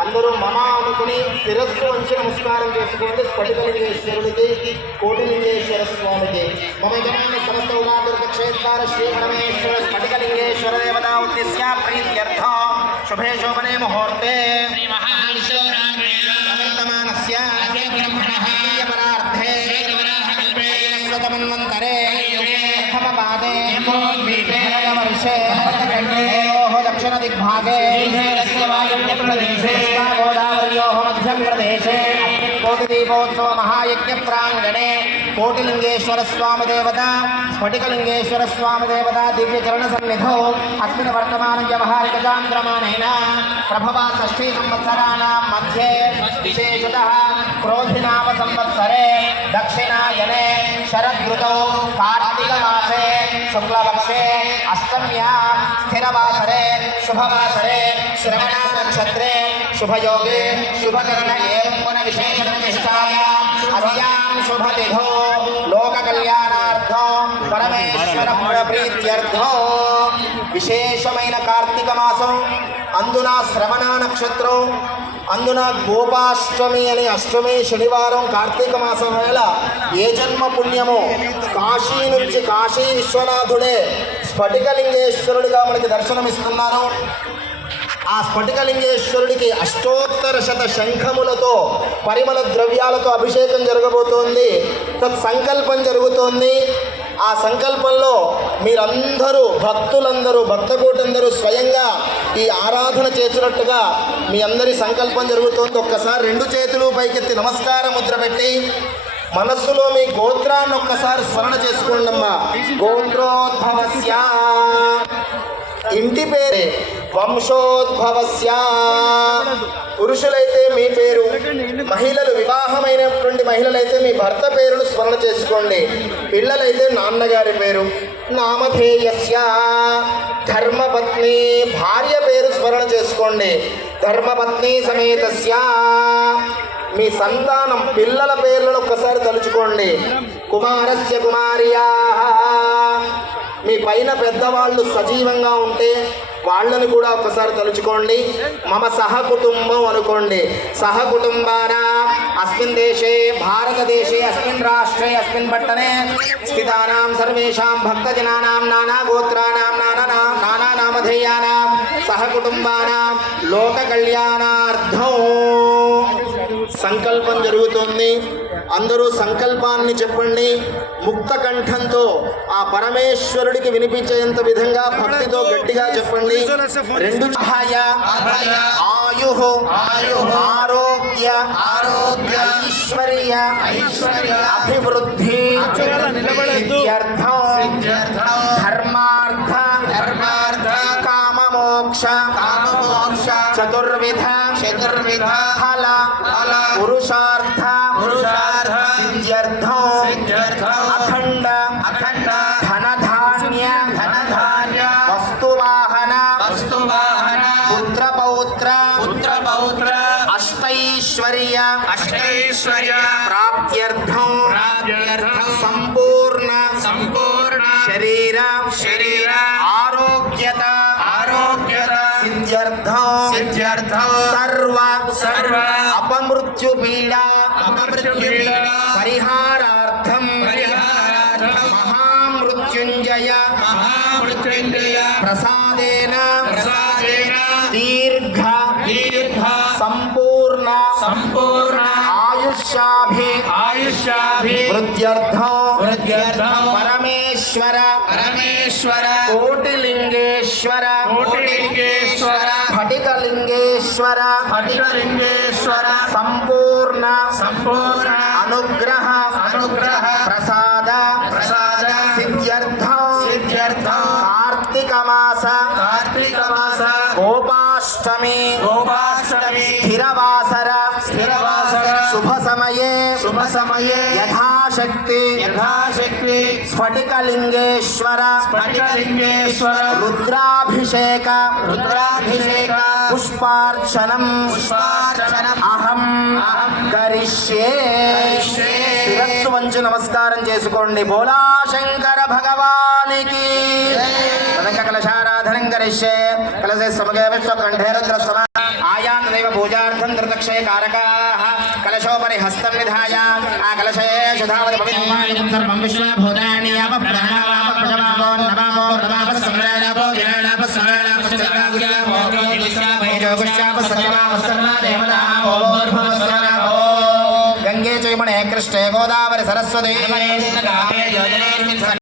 అందరూ మమ అనుకుని శిరస్సు వంచి నమస్కారం చేసుకోండి స్ఫటికలింగేశ్వరుడికి కోటిలింగేశ్వర స్వామికి. మమ జనాన సమస్త ఉమాదుర్గ క్షేత్రాల శ్రీ పరమేశ్వర స్ఫటికలింగేశ్వర దేవతా ఉద్దేశ్య ప్రీత్యర్థ. శుభే శోభనే ముహూర్తే. गोदावर्योः दक्षिणदिग्भागे गोदावर्योः मध्यप्रदेशे कोटिदीपोत्सव महायज्ञप्राङ्गणे कोटिलिङ्गेश्वरस्वामिदेवता स्फटिकलिङ्गेश्वरस्वामिदेवता दिव्यचरणसन्निधौ अस्मिन् वर्तमानव्यवहारिकचान्द्रमानेन प्रभवा षष्ठी संवत्सराणां मध्ये विशेषतः क्रोधिनाम संवत्सरे दक्षिणायने शरदृतौ कार्तिकमासे शुक्लपक्षे अष्टम्यां स्थिरवासरे शुभवासरे श्रवणनक्षत्रे शुभयोगे शुभकरण एवं गुणविशेषप्रतिष्ठायाम् अस्यां शुभतिथौ లోకకళ్యాణార్థం పరమేశ్వర ప్రీత్యర్థం విశేషమైన కార్తీక మాసం అందున శ్రవణ నక్షత్రం అందున గోపాష్టమి అనే అష్టమి శనివారం కార్తీక మాసం వేళ ఏ జన్మ పుణ్యమో కాశీ నుంచి కాశీ విశ్వనాథుడే స్ఫటికలింగేశ్వరుడిగా మనకి దర్శనమిస్తున్నారు ఆ స్ఫటికలింగేశ్వరుడికి అష్టోత్తర శత శంఖములతో పరిమళ ద్రవ్యాలతో అభిషేకం జరగబోతోంది. తత్ సంకల్పం జరుగుతోంది. ఆ సంకల్పంలో మీరందరూ భక్తులందరూ భక్తకోటందరూ స్వయంగా ఈ ఆరాధన చేసినట్టుగా మీ అందరి సంకల్పం జరుగుతోంది. ఒక్కసారి రెండు చేతులు పైకెత్తి నమస్కార ముద్ర పెట్టి మనస్సులో మీ గోత్రాన్ని ఒక్కసారి స్మరణ చేసుకోండి అమ్మా. గోత్రోద్భవస్య. ఇంటి పేరే వంశోద్భవస్యా. పురుషులైతే మీ పేరు మహిళలు వివాహమైనటువంటి మహిళలైతే మీ భర్త పేరును స్మరణ చేసుకోండి. పిల్లలైతే నాన్నగారి పేరు నామధేయస్య. ధర్మపత్ని భార్య పేరు స్మరణ చేసుకోండి. ధర్మపత్ని సమేతస్య. మీ సంతానం పిల్లల పేర్లను ఒక్కసారి తలుచుకోండి. కుమారస్య కుమార్యా. మీ పైన పెద్దవాళ్ళు సజీవంగా ఉంటే వాళ్ళని కూడా ఒకసారి తలుచుకోండి. మమ సహ కుటుంబం అనుకోండి. సహ కుటుంబాన? అస్మిన్ దేశే భారతదేశే అస్మిన్ రాష్ట్రే అస్మిన్ పట్టణే. స్థితానాం సర్వేషాం భక్తజనానాం నానా గోత్రానాం నానా నానా నామధేయానాం. సహ కుటుంబానాం లోక కళ్యాణార్థం. సంకల్పం జరుగుతుంది. అందరూ సంకల్పాన్ని చెప్పండి ముక్త కంఠంతో ఆ పరమేశ్వరుడికి వినిపించేంత విధంగా భక్తితో గట్టిగా చెప్పండి. రెండు సహాయ ఆయు ఆరోగ్య ఆరోగ్య ఐశ్వర్య ఐశ్వర్య అభివృద్ధి ధర్మార్థ కామమోక్ష కామమోక్ష చతుర్విధ చతుర్విధ अष्टैश्वर्य अष्टैश्वर्य प्राप्त्यर्थं प्राप्त्यर्थं संपूर्ण संपूर्ण शरीर शरीर आरोग्यता आरोग्यता सिद्ध्यर्थं सिद्ध्यर्थं सर्व सर्व अपमृत्यु पीडा अपमृत्यु पीडा परिहारार्थं परिहारार्थं महामृत्युञ्जय महामृत्युञ्जय प्रसादेन प्रसादेन दीर्घ दीर्घ संपूर्ण సంపూర్ణ సంపూర్ణ ఆయుష్యాభి ఆయుష్యాభి వృద్ధ్యర్థం వృద్ధ్యర్థం పరమేశ్వర పరమేశ్వర కోటిలింగేశ్వర కోటిలింగేశ్వర స్ఫటికలింగేశ్వర స్ఫటికలింగేశ్వర సంపూర్ణ సంపూర్ణ అనుగ్రహ అనుగ్రహ స్థిరవాసర. స్థిరవాసర. శుభ సమయే శుభ సమయే యథాశక్తి. యథాశక్తి. స్ఫటికలింగేశ్వర. స్ఫటికలింగేశ్వర. రుద్రాభిషేక. రుద్రాభిషేక. పుష్పార్చనం. పుష్పార్చనం. అహం. అహం. కరిష్యే. శిరస్సు నమస్కారం చేసుకోండి. భోలా శంకర భగవానికి కలశారాధనం కరిష్యే. కలసే సమగే కంఠేరుద్ర సమా तथैव पूजार्थं धृतक्षयकारकाः कलशोपरि हस्तं निधाय आ कलशयेषु धावति भवितुं सर्वं विश्वभूतानि यावप्राणावापप्रशमापो नवापस्सम्राणापो विराणापस्सम्राणापश्चरागुरापो सर्वादेवतापो गङ्गे चैमणे कृष्णे गोदावरि सरस्वती।